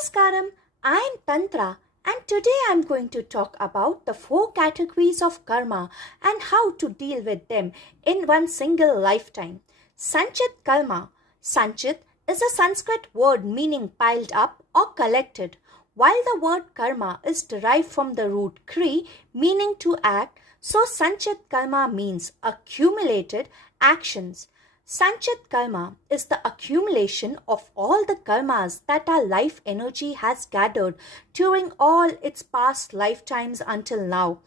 Namaskaram, I am Tantra and today I am going to talk about the four categories of karma and how to deal with them in one single lifetime. Sanchit karma. Sanchit is a Sanskrit word meaning piled up or collected. While the word karma is derived from the root kri meaning to act, so Sanchit karma means accumulated actions. Sanchit karma is the accumulation of all the karmas that our life energy has gathered during all its past lifetimes until now.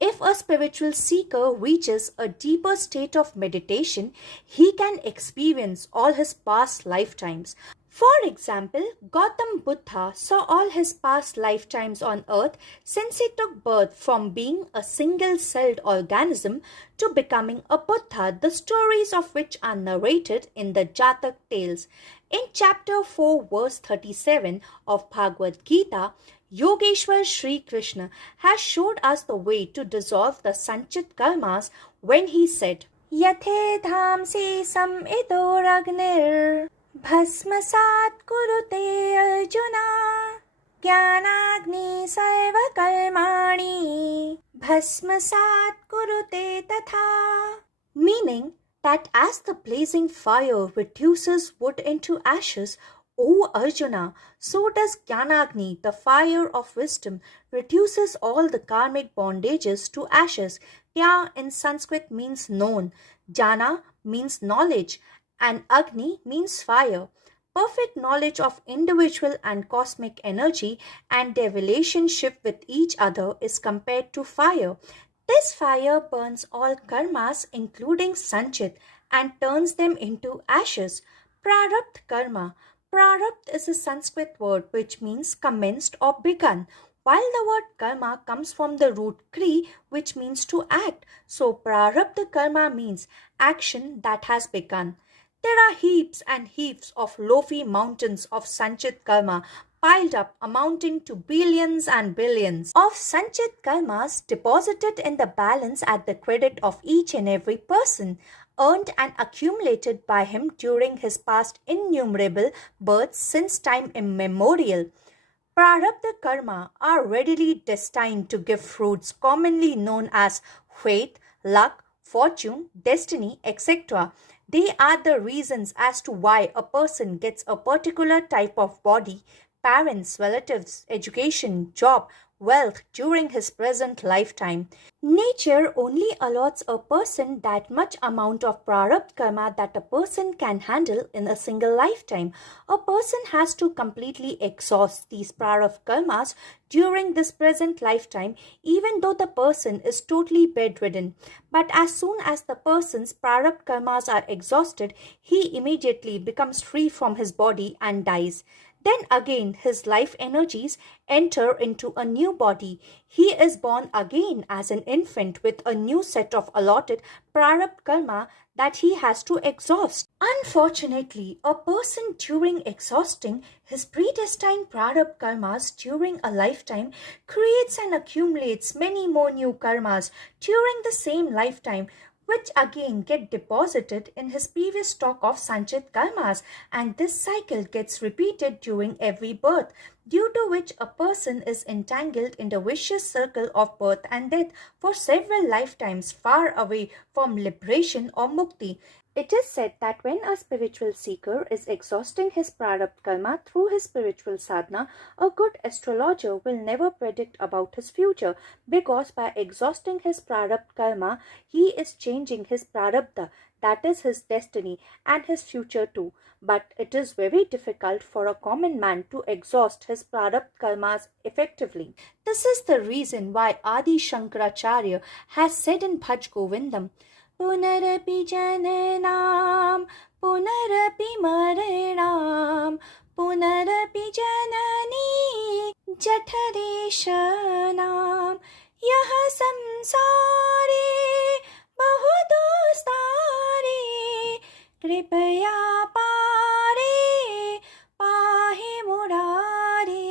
If a spiritual seeker reaches a deeper state of meditation, he can experience all his past lifetimes. For example, Gautam Buddha saw all his past lifetimes on earth since he took birth from being a single-celled organism to becoming a Buddha, the stories of which are narrated in the Jatak tales. In chapter 4 verse 37 of Bhagavad Gita, Yogeshwar Sri Krishna has showed us the way to dissolve the Sanchit karmas when he said, Yathe dhamsi samidor भस्मसात् कुरुते अर्जुना ज्ञानाग्नि सर्वकर्माणि भस्मसात् कुरुते तथा. Meaning that as the blazing fire reduces wood into ashes, O Arjuna, so does Jnanagni, the fire of wisdom, reduces all the karmic bondages to ashes. Jna in Sanskrit means known, Jnana means knowledge, and Agni means fire. Perfect knowledge of individual and cosmic energy and their relationship with each other is compared to fire. This fire burns all karmas including Sanchit and turns them into ashes. Prarabdha karma. Prarabdha is a Sanskrit word which means commenced or begun, while the word karma comes from the root kri which means to act. So prarabdha karma means action that has begun. There are heaps and heaps of loafy mountains of Sanchit karma piled up amounting to billions and billions of Sanchit karmas deposited in the balance at the credit of each and every person, earned and accumulated by him during his past innumerable births since time immemorial. Prarabdha karma are readily destined to give fruits commonly known as fate, luck, fortune, destiny, etc. They are the reasons as to why a person gets a particular type of body, parents, relatives, education, job, wealth during his present lifetime. Nature only allots a person that much amount of prarabdha karma that a person can handle in a single lifetime. A person has to completely exhaust these prarabdha karmas during this present lifetime, even though the person is totally bedridden. But as soon as the person's prarabdha karmas are exhausted, he immediately becomes free from his body and dies. Then again his life energies enter into a new body. He is born again as an infant with a new set of allotted prarabdha karma that he has to exhaust. Unfortunately, a person during exhausting his predestined prarabdha karmas during a lifetime creates and accumulates many more new karmas during the same lifetime, which again get deposited in his previous stock of Sanchit karmas, and this cycle gets repeated during every birth, due to which a person is entangled in the vicious circle of birth and death for several lifetimes far away from liberation or mukti. It is said that when a spiritual seeker is exhausting his prarabdha karma through his spiritual sadhana, a good astrologer will never predict about his future, because by exhausting his prarabdha karma, he is changing his prarabdha, that is his destiny, and his future too. But it is very difficult for a common man to exhaust his prarabdha karmas effectively. This is the reason why Adi Shankaracharya has said in Bhaj Govindam, Punarapi jananam, punarapi maranam, punarapi janani, jathareshanam, yaha samsare, bahudostare, kripaya pare, pahi murare.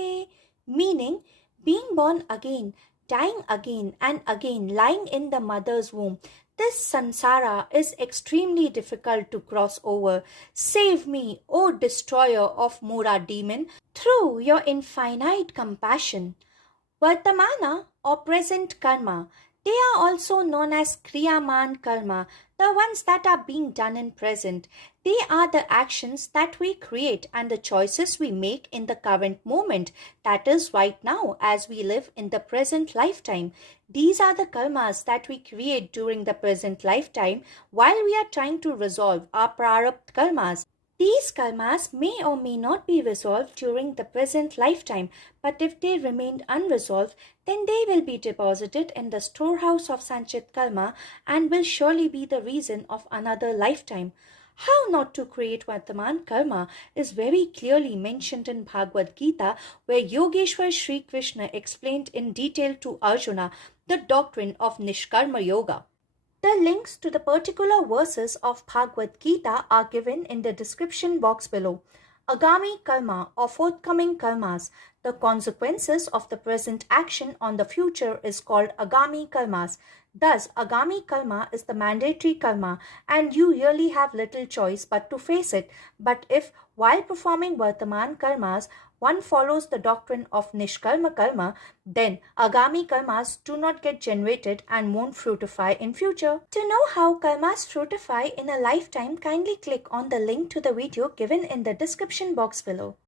Meaning, being born again, dying again and again, lying in the mother's womb. This samsara is extremely difficult to cross over. Save me, O destroyer of Mura demon. through your infinite compassion. Vartamana or present karma. They are also known as Kriyaman karma, the ones that are being done in present. They are the actions that we create and the choices we make in the current moment, that is, right now, as we live in the present lifetime. These are the karmas that we create during the present lifetime while we are trying to resolve our prarabdha karmas. These karmas may or may not be resolved during the present lifetime, but if they remained unresolved, then they will be deposited in the storehouse of Sanchit karma and will surely be the reason of another lifetime. How not to create Vartaman karma is very clearly mentioned in Bhagavad Gita, where Yogeshwar Sri Krishna explained in detail to Arjuna the doctrine of Nishkarma Yoga. The links to the particular verses of Bhagavad Gita are given in the description box below. Agami karma or forthcoming karmas, the consequences of the present action on the future is called agami karmas. Thus, agami karma is the mandatory karma and you really have little choice but to face it. But if while performing Vartaman karmas, one follows the doctrine of Nishkarma karma, then agami karmas do not get generated and won't fructify in future. To know how karmas fructify in a lifetime, kindly click on the link to the video given in the description box below.